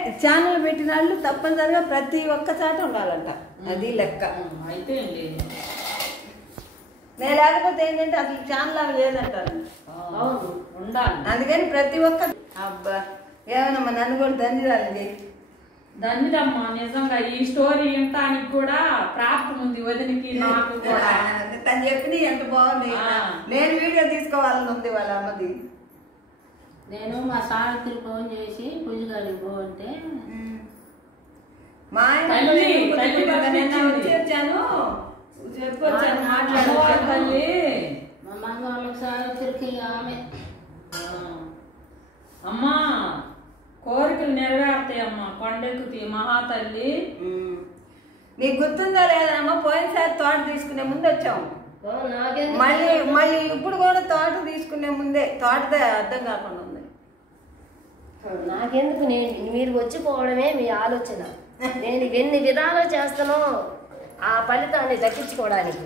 Channel పెట్టిన వాళ్ళు తప్పనిసరిగా ప్రతి ఒక్క చాట ఉండాలంట, అది లెక్క. అయితే నేను లేకపోతే ఏంటంటే అసలు ఛానల్ అవి లేదంటారు, ఉండాలి. అందుకని ప్రతి ఒక్క అబ్బా ఏమన్నా నన్ను కూడా ధన్యరాలి. ధన్యదమ్మా, నిజంగా ఈ స్టోరీ వినటానికి కూడా ప్రాప్తం ఉంది వదినికి నాకు కూడా. తను చెప్పిన ఎంత బాగుంది. నేను వీడియో తీసుకోవాలని ఉంది వాళ్ళ అమ్మది. నేను మా సావిత్రి ఫోన్ చేసి పూజగారికి పోతే మా ఆయన వచ్చాను చెప్పొచ్చాను మాట్లాడుకోవాలి తల్లి. మా మంగళకి సావిత్రికి ఆమె అమ్మా కోరికలు నెరవేరుతాయమ్మా, కొండెక్కుతాయి మహాతల్లి. నీకు గుర్తుందో లేదమ్మా, పోయినసారి తోట తీసుకునే ముందు వచ్చాము, మళ్ళీ ఇప్పుడు కూడా తోట తీసుకునే ముందే తోటదే అర్థం కాకుండా ఉంది. నాకెందుకు, మీరు వచ్చిపోవడమే మీ ఆలోచన. నేను ఎన్ని విధాలు చేస్తానో ఆ ఫలితాన్ని దక్కించుకోవడానికి.